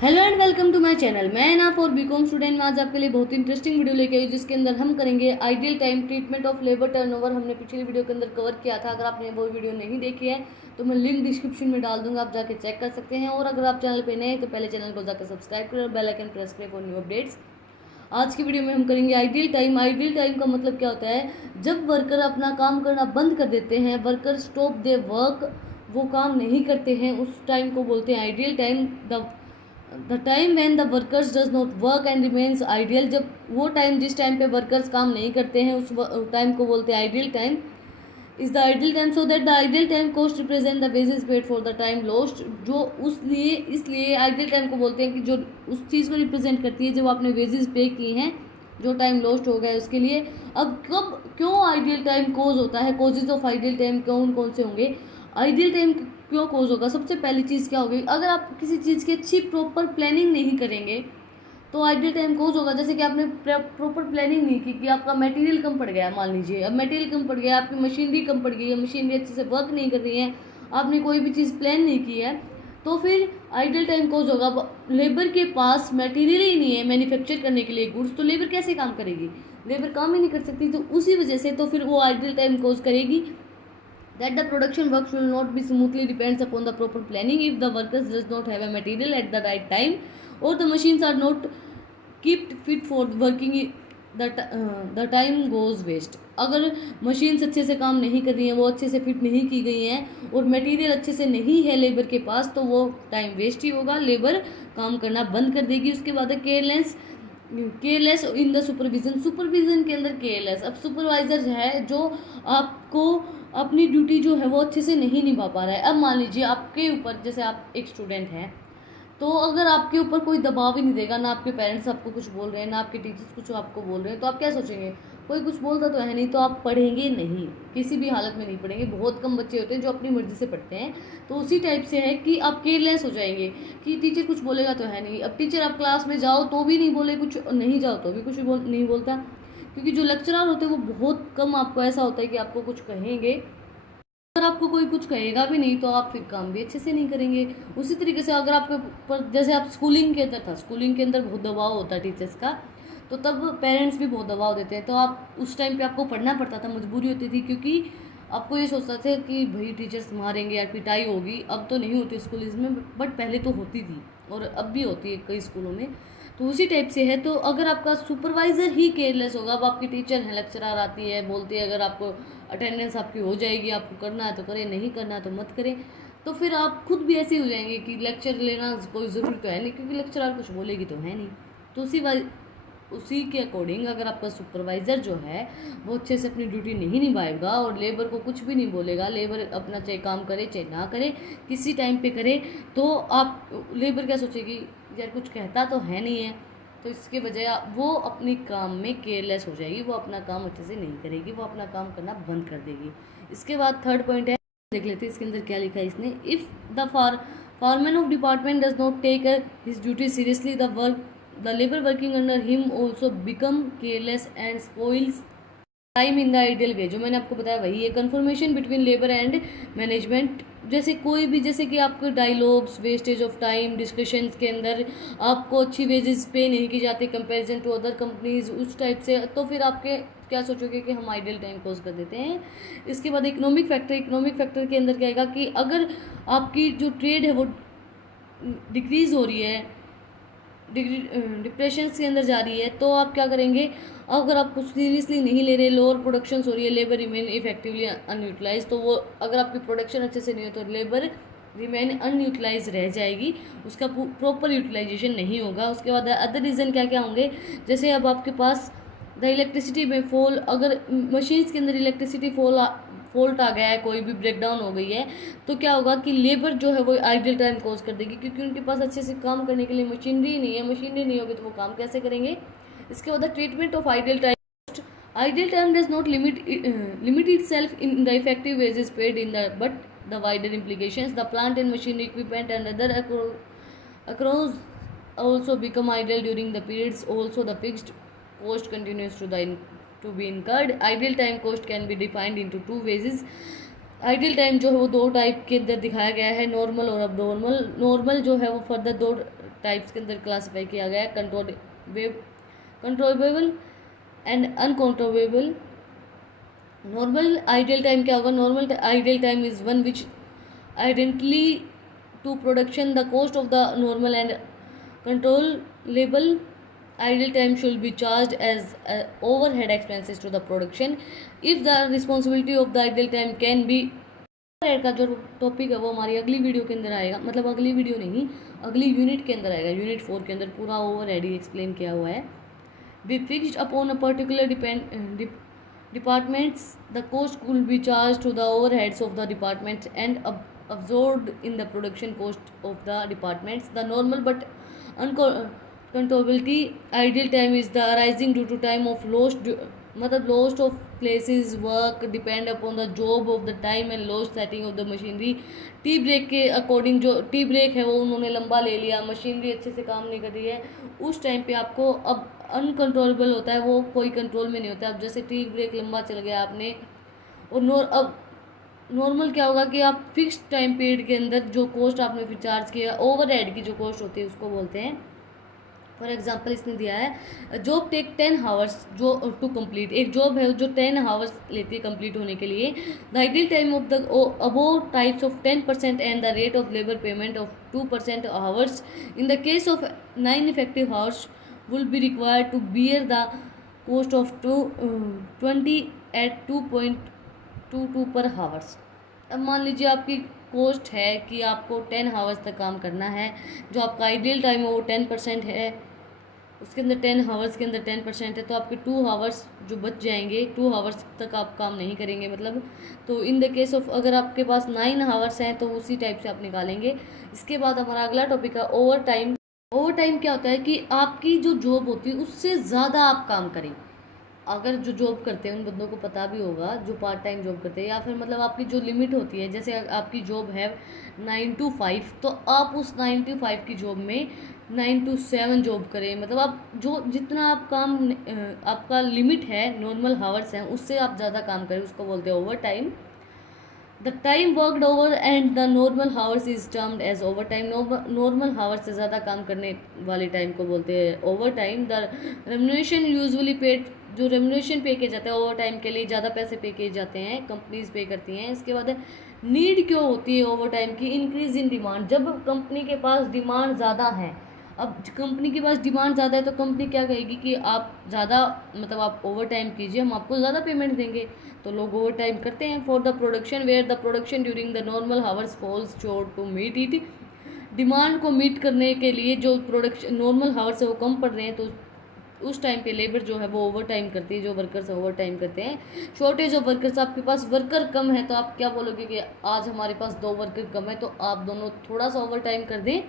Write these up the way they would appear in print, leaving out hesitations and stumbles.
Hello and welcome to my channel. मैं ना for BCom student में आज आपके लिए बहुत इंटरेस्टिंग वीडियो लेके आई जिसके अंदर हम करेंगे ideal time treatment of labour turnover. हमने पिछली वीडियो के अंदर कवर किया था। अगर आपने वो वीडियो नहीं देखी है तो मैं लिंक डिस्क्रिप्शन में डाल दूंगा, आप जाके चेक कर सकते हैं। और अगर आप चैनल पे नए हैं तो पहले चैनल को जाकर सब्सक्राइब करें और बेल आइकन प्रेस करें फॉर न्यू अपडेट्स। आज की वीडियो में हम करेंगे आइडियल टाइम। आइडियल टाइम का मतलब क्या होता है? जब वर्कर अपना काम करना बंद कर देते हैं, वर्कर स्टॉप दे वर्क, वो काम नहीं करते हैं, उस टाइम को बोलते हैं ideal time. The time when the workers does not work and remains ideal, जब वो टाइम जिस टाइम पे वर्कर्स काम नहीं करते हैं उस टाइम को बोलते हैं ideal time. Is the ideal time so that the ideal time cost represent the wages paid for the time lost, जो उसलिए इसलिए आइडियल टाइम को बोलते हैं कि जो उस चीज़ को रिप्रेजेंट करती है जब आपने वेजेस पे की हैं, जो टाइम लॉस्ट हो गया है उसके लिए। अब कब क्यों आइडियल टाइम कोज होता है, कोजेज ऑफ आइडियल टाइम कौन कौन से होंगे? आइडियल टाइम क्यों कोज होगा? सबसे पहली चीज़ क्या होगी? अगर आप किसी चीज़ की अच्छी प्रॉपर प्लानिंग नहीं करेंगे तो आइडियल टाइम कोज होगा। जैसे कि आपने प्रॉपर प्लानिंग नहीं की, कि आपका मटेरियल कम पड़ गया, मान लीजिए अब मटेरियल कम पड़ गया, आपकी मशीनरी कम पड़ गई है, मशीनरी अच्छे से वर्क नहीं कर रही है, आपने कोई भी चीज़ प्लान नहीं की है, तो फिर आइडियल टाइम कोज होगा। लेबर के पास मटेरियल ही नहीं है मैन्युफैक्चर करने के लिए गुड्स, तो लेबर कैसे काम करेगी? लेबर काम ही नहीं कर सकती, तो उसी वजह से तो फिर वो आइडियल टाइम कोज करेगी। That the production work will not be smoothly depends upon the proper planning. If the workers does not have a material at the right time or the machines are not kept fit for working, the time goes waste. अगर machines अच्छे से काम नहीं कर रही हैं, वो अच्छे से फिट नहीं की गई हैं और मटेरियल अच्छे से नहीं है लेबर के पास, तो वो टाइम वेस्ट ही होगा, लेबर काम करना बंद कर देगी। उसके बाद है careless in the supervision. Supervision के अंदर केयरलेस, अब सुपरवाइजर है जो आपको अपनी ड्यूटी जो है वो अच्छे से नहीं निभा पा रहा है। अब मान लीजिए आपके ऊपर, जैसे आप एक स्टूडेंट हैं, तो अगर आपके ऊपर कोई दबाव ही नहीं देगा, ना आपके पेरेंट्स आपको कुछ बोल रहे हैं, ना आपके टीचर्स कुछ आपको बोल रहे हैं, तो आप क्या सोचेंगे? कोई कुछ बोलता तो है नहीं, तो आप पढ़ेंगे नहीं, किसी भी हालत में नहीं पढ़ेंगे। बहुत कम बच्चे होते हैं जो अपनी मर्जी से पढ़ते हैं। तो उसी टाइप से है कि आप केयरलेस हो जाएंगे कि टीचर कुछ बोलेगा तो है नहीं। अब टीचर आप क्लास में जाओ तो भी नहीं बोले कुछ, नहीं जाओ तो भी कुछ नहीं बोलता, क्योंकि जो लेक्चरर होते हैं वो बहुत कम आपको ऐसा होता है कि आपको कुछ कहेंगे। अगर आपको कोई कुछ कहेगा भी नहीं तो आप फिर काम भी अच्छे से नहीं करेंगे। उसी तरीके से अगर आपके ऊपर, जैसे आप स्कूलिंग के अंदर था, स्कूलिंग के अंदर बहुत दबाव होता है टीचर्स का, तो तब पेरेंट्स भी बहुत दबाव देते हैं, तो आप उस टाइम पे आपको पढ़ना पड़ता था, मजबूरी होती थी, क्योंकि आपको ये सोचता था कि भाई टीचर्स मारेंगे या पिटाई होगी। अब तो नहीं होती स्कूल्स में, बट पहले तो होती थी और अब भी होती है कई स्कूलों में। तो उसी टाइप से है। तो अगर आपका सुपरवाइज़र ही केयरलेस होगा, अब आपकी टीचर हैं, लेक्चरर आती है, बोलती है अगर आपको अटेंडेंस आपकी हो जाएगी, आपको करना है तो करें, नहीं करना है तो मत करें, तो फिर आप खुद भी ऐसे हो जाएंगे कि लेक्चर लेना कोई ज़रूरी तो है नहीं, क्योंकि लेक्चरर कुछ बोलेगी तो है नहीं। तो उसी के अकॉर्डिंग अगर आपका सुपरवाइज़र जो है वो अच्छे से अपनी ड्यूटी नहीं निभाएगा और लेबर को कुछ भी नहीं बोलेगा, लेबर अपना चाहे काम करे चाहे ना करे, किसी टाइम पे करे, तो आप लेबर क्या सोचेगी? यार कुछ कहता तो है नहीं है, तो इसके बजाय वो अपनी काम में केयरलेस हो जाएगी, वो अपना काम अच्छे से नहीं करेगी, वो अपना काम करना बंद कर देगी। इसके बाद थर्ड पॉइंट है, देख लेते हैं इसके अंदर क्या लिखा है इसने। If the foreman of department does not take his duty seriously, the labor working under him also become careless and spoils time in the ideal way. जो मैंने आपको बताया वही है, confirmation between labour and management. जैसे कोई भी, जैसे कि आपके dialogues, wastage of time, discussions के अंदर आपको अच्छी वेजेस पे नहीं की जाती कंपैरिजन टू अदर कंपनीज, उस टाइप से, तो फिर आपके क्या सोचोगे कि हम आइडियल टाइम कोज कर देते हैं। इसके बाद इकोनॉमिक फैक्टर। इकोनॉमिक फैक्टर के अंदर क्या आएगा कि अगर आपकी जो ट्रेड है वो डिक्रीज़ हो रही है, डिप्रेशन के अंदर जा रही है, तो आप क्या करेंगे? अगर आप कुछ सीरियसली नहीं ले रहे, लोअर प्रोडक्शन हो रही है, लेबर रिमेन इफेक्टिवली अनयूटिलाइज, तो वो अगर आपकी प्रोडक्शन अच्छे से नहीं हो तो लेबर रिमेन अनयूटिलाइज रह जाएगी, उसका प्रॉपर यूटिलाइजेशन नहीं होगा। उसके बाद अदर रीज़न क्या क्या होंगे? जैसे अब आपके पास द इलेक्ट्रिसिटी में फॉल, अगर मशीन्स के अंदर इलेक्ट्रिसिटी फॉल्ट आ गया है, कोई भी ब्रेकडाउन हो गई है, तो क्या होगा कि लेबर जो है वो आइडियल टाइम कॉज कर देगी, क्योंकि उनके पास अच्छे से काम करने के लिए मशीनरी नहीं है। मशीनरी नहीं होगी तो वो काम कैसे करेंगे? इसके बाद treatment of ideal time. Ideal time does not limit itself in the effective wages paid in the but the wider implications, the plant and machinery equipment and other across also become ideal during the periods. Also the fixed cost continues to be incurred. Ideal time cost can be defined into two ways. Ideal time जो है वो दो type के अंदर दिखाया गया है, normal और अब नॉर्मल। नॉर्मल जो है वो फर्दर दो टाइप्स के अंदर क्लासीफाई किया गया है, controllable and uncontrollable. Normal ideal time क्या होगा? Normal ideal time is one which identically to production the cost of the normal and controllable idle time should be charged as overhead expenses to the production if the responsibility of the idle time can be। overhead का जो topic है वो हमारी अगली video के अंदर आएगा, मतलब अगली वीडियो नहीं, अगली यूनिट के अंदर आएगा। यूनिट 4 के अंदर पूरा ओवरहेड ही एक्सप्लेन किया हुआ है। Be fixed upon a particular departments, the cost could be charged to the overheads of the departments and absorbed in the production cost of the departments. The normal but uncontrollability ideal time is the arising due to time of lost मतलब lost of places work depend upon the job of the time and lost setting of the machinery। Tea break के according जो tea break है वो उन्होंने लंबा ले लिया, machinery अच्छे से काम नहीं कर रही है, उस टाइम पे आपको अब अनकंट्रोलेबल होता है, वो कोई कंट्रोल में नहीं होता। अब जैसे टी ब्रेक लंबा चल गया आपने, और अब नॉर्मल क्या होगा कि आप फिक्स टाइम पीरियड के अंदर जो कॉस्ट आपने फिर चार्ज किया, ओवरहेड की जो कॉस्ट होती है उसको बोलते हैं। फॉर एग्जांपल इसने दिया है जॉब टेक 10 आवर्स जो टू कंप्लीट, एक जॉब है जो 10 आवर्स लेती है कंप्लीट होने के लिए। The ideal time of the above types of 10% and the rate of labour payment of 2% hours in the case of 9 effective hours will be required to bear the cost of 20 at 2.22 per hours. अब मान लीजिए आपकी cost है कि आपको 10 hours तक काम करना है, जो आपका आइडियल टाइम है वो 10% है, उसके अंदर 10 आवर्स के अंदर 10% है, तो आपके 2 आवर्स जो बच जाएंगे, 2 आवर्स तक आप काम नहीं करेंगे मतलब। तो इन द केस ऑफ अगर आपके पास 9 आवर्स हैं तो उसी टाइप से आप निकालेंगे। इसके बाद हमारा अगला टॉपिक है ओवर टाइम। ओवर टाइम क्या होता है कि आपकी जो जॉब होती है उससे ज़्यादा आप काम करें। अगर जो जॉब करते हैं उन बंदों को पता भी होगा जो पार्ट टाइम जॉब करते हैं, या फिर मतलब आपकी जो लिमिट होती है, जैसे आपकी जॉब है 9 to 5, तो आप उस 9 to 5 की जॉब में 9 to 7 जॉब करें। मतलब आप जो जितना आप काम आपका लिमिट है, नॉर्मल हावर्स हैं, उससे आप ज़्यादा काम करें, उसको बोलते हैं overtime. The time worked over and the normal hours is termed as overtime. Normal hours से ज़्यादा काम करने वाले टाइम को बोलते हैं overtime. The remuneration usually paid, जो रेम्युनरेशन पे किया जाता है ओवर टाइम के लिए, ज़्यादा पैसे पे किए जाते हैं, कंपनीज पे करती हैं। इसके बाद नीड क्यों होती है ओवर टाइम की? Increase in demand. जब कंपनी के पास डिमांड ज़्यादा है, अब कंपनी के पास डिमांड ज़्यादा है तो कंपनी क्या कहेगी कि आप ज़्यादा मतलब आप ओवर टाइम कीजिए, हम आपको ज़्यादा पेमेंट देंगे, तो लोग ओवर टाइम करते हैं। For the production where the production during the normal hours falls short to meet it. Demand को मीट करने के लिए जो प्रोडक्शन नॉर्मल हावर्स है वो कम पड़ रहे हैं, तो उस टाइम पे लेबर जो है वो ओवर टाइम करती है, जो वर्कर्स ओवर टाइम करते हैं। शॉर्टेज ऑफ वर्कर्स, आपके पास वर्कर कम है तो आप क्या बोलोगे कि आज हमारे पास 2 वर्कर कम है, तो आप दोनों थोड़ा सा ओवर टाइम कर दें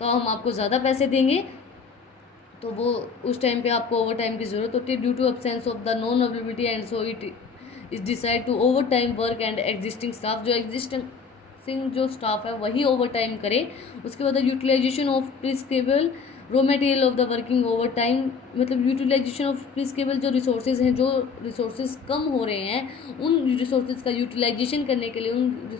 तो हम आपको ज़्यादा पैसे देंगे। तो वो उस टाइम पे आपको ओवर टाइम की ज़रूरत होती है। Due to absence of the non availability and so it is decide to overtime work and existing staff, जो एग्जिस्टिंग जो स्टाफ है वही ओवर टाइम करे। उसके बाद utilisation of prescribable raw material of the working overtime, मतलब utilisation of prescribable जो resources हैं, जो रिसोर्सेज कम हो रहे हैं उन रिसोर्सेज का यूटिलाइजेशन करने के लिए, उन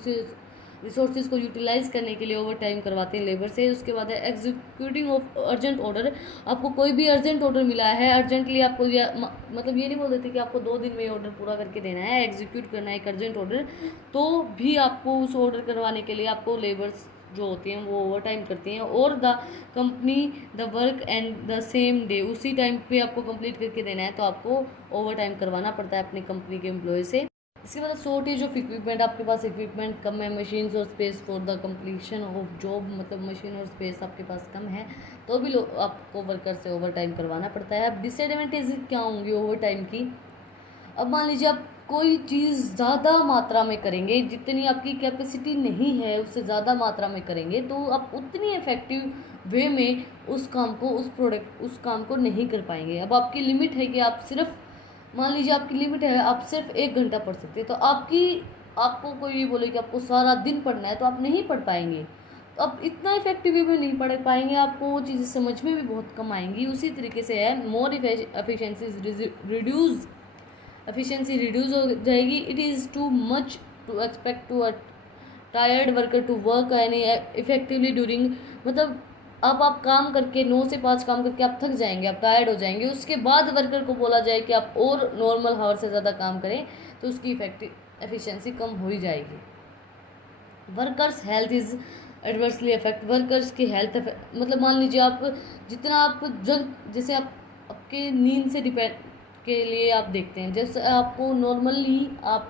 रिसोर्सेज को यूटिलाइज करने के लिए ओवर टाइम करवाते हैं लेबर से। उसके बाद है एग्जीक्यूटिंग ऑफ अर्जेंट ऑर्डर। आपको कोई भी अर्जेंट ऑर्डर मिला है, अर्जेंटली आपको मतलब ये नहीं बोल देते कि आपको 2 दिन में ऑर्डर पूरा करके देना है, एग्जीक्यूट करना है एक अर्जेंट ऑर्डर, तो भी आपको उस ऑर्डर करवाने के लिए आपको लेबर्स जो होती हैं वो ओवर टाइम करती हैं। और the company the work and the same day, उसी टाइम पे आपको कंप्लीट करके देना है, तो आपको ओवर टाइम करवाना पड़ता है अपनी कंपनी के एम्प्लॉय से। इसके बाद शॉर्टेज ऑफ इक्विपमेंट, आपके पास इक्विपमेंट कम है, मशीन्स और space for the completion of job, मतलब मशीन और स्पेस आपके पास कम है तो भी लोग आपको वर्कर से ओवर टाइम करवाना पड़ता है। अब डिसएडवांटेज क्या होंगी ओवर टाइम की? अब मान लीजिए आप कोई चीज़ ज़्यादा मात्रा में करेंगे, जितनी आपकी कैपेसिटी नहीं है उससे ज़्यादा मात्रा में करेंगे, तो आप उतनी इफेक्टिव वे में उस काम को नहीं कर पाएंगे। अब आपकी लिमिट है कि आप सिर्फ, मान लीजिए आपकी लिमिट है आप सिर्फ 1 घंटा पढ़ सकते हैं, तो आपको कोई ये बोले कि आपको सारा दिन पढ़ना है तो आप नहीं पढ़ पाएंगे, तो आप इतना इफेक्टिव वे में नहीं पढ़ पाएंगे, आपको वो चीज़ें समझ में भी बहुत कम आएंगी। उसी तरीके से है मोर एफिशिएंसी रिड्यूस हो जाएगी। It is too much to expect to a tired worker to work any effectively during, मतलब अब आप काम करके 9 से 5 काम करके आप थक जाएंगे, आप टायर्ड हो जाएंगे, उसके बाद वर्कर को बोला जाए कि आप और नॉर्मल हावर से ज़्यादा काम करें तो उसकी एफिशिएंसी कम हो ही जाएगी। Workers health is adversely affect, workers की हेल्थ मतलब मान लीजिए आप जितना आप जैसे आप आपके नींद से डिपेंड के लिए आप देखते हैं, जैसे आपको नॉर्मली आप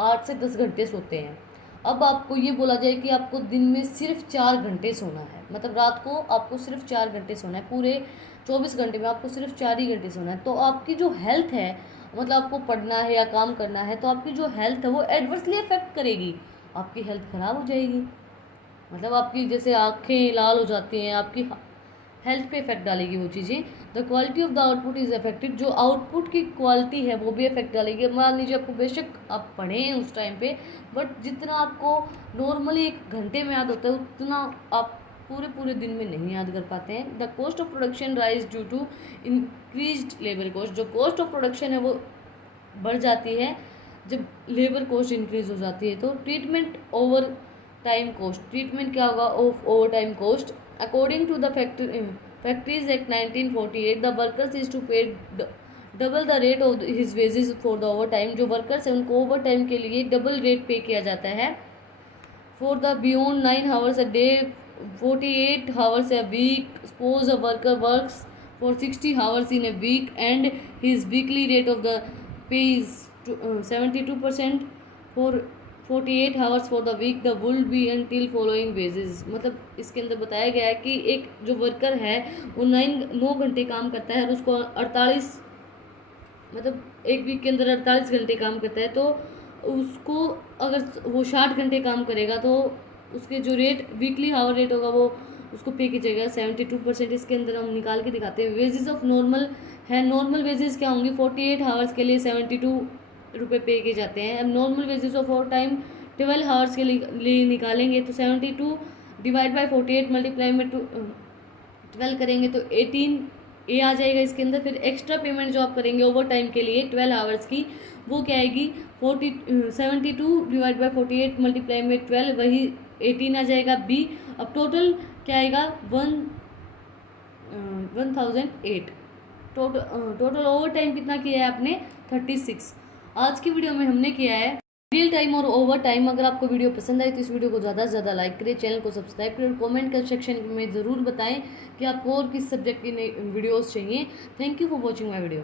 8 से 10 घंटे सोते हैं, अब आपको ये बोला जाए कि आपको दिन में सिर्फ 4 घंटे सोना है, मतलब रात को आपको सिर्फ 4 घंटे सोना है, पूरे 24 घंटे में आपको सिर्फ 4 ही घंटे सोना है, तो आपकी जो हेल्थ है, मतलब आपको पढ़ना है या काम करना है, तो आपकी जो हेल्थ है वो एडवर्सली अफेक्ट करेगी, आपकी हेल्थ ख़राब हो जाएगी, मतलब आपकी जैसे आँखें लाल हो जाती हैं, आपकी हेल्थ पे इफेक्ट डालेगी वो चीज़ें। The quality of the output is affected, जो आउटपुट की क्वालिटी है वो भी इफेक्ट डालेगी। मान लीजिए आपको बेशक आप पढ़ें उस टाइम पे, बट जितना आपको नॉर्मली 1 घंटे में याद होता है उतना आप पूरे दिन में नहीं याद कर पाते हैं। The cost of production rise due to increased labour cost, जो कॉस्ट ऑफ प्रोडक्शन है वो बढ़ जाती है जब लेबर कॉस्ट इंक्रीज हो जाती है। तो treatment overtime cost, treatment क्या होगा of overtime cost. According to the factories act 1948 the workers is to pay double the rate of his wages for the overtime, जो workers हैं उनको over time के लिए double rate पे किया जाता है। For the beyond 9 hours a day 48 hours a week, suppose a worker works for 60 hours in a week and his weekly rate of the pay is 72% for 48 hours for the week the will be until following wages। मतलब इसके अंदर बताया गया है कि एक जो worker है वो 9 घंटे काम करता है और उसको 48 मतलब एक वीक के अंदर 48 घंटे काम करता है, तो उसको अगर वो 60 घंटे काम करेगा तो उसके जो रेट वीकली हावर रेट होगा वो उसको पे कीजिएगा 72%। इसके अंदर हम निकाल के दिखाते हैं। वेजेस ऑफ नॉर्मल है, नॉर्मल वेजेस क्या होंगी, 48 आवर्स के लिए 72 रुपये पे किए जाते हैं। अब normal wages of over time 12 hours के लिए निकालेंगे तो 72 डिवाइड बाई 48 मल्टीप्लाई में 12 करेंगे तो 18 ए आ जाएगा इसके अंदर। फिर एक्स्ट्रा पेमेंट जो आप करेंगे ओवर टाइम के लिए 12 आवर्स की, वो क्या आएगी 72 डिवाइड बाई 48 मल्टीप्लाई में 12, वही 18 आ जाएगा बी। अब टोटल क्या आएगा 1008। टोटल ओवर टाइम कितना किया है आपने 36। आज की वीडियो में हमने किया है रियल टाइम और ओवर टाइम। अगर आपको वीडियो पसंद आई तो इस वीडियो को ज़्यादा से ज़्यादा लाइक करें, चैनल को सब्सक्राइब करें और कमेंट कर सेक्शन में ज़रूर बताएं कि आपको और किस सब्जेक्ट की नई वीडियोज़ चाहिए। Thank you for watching my video.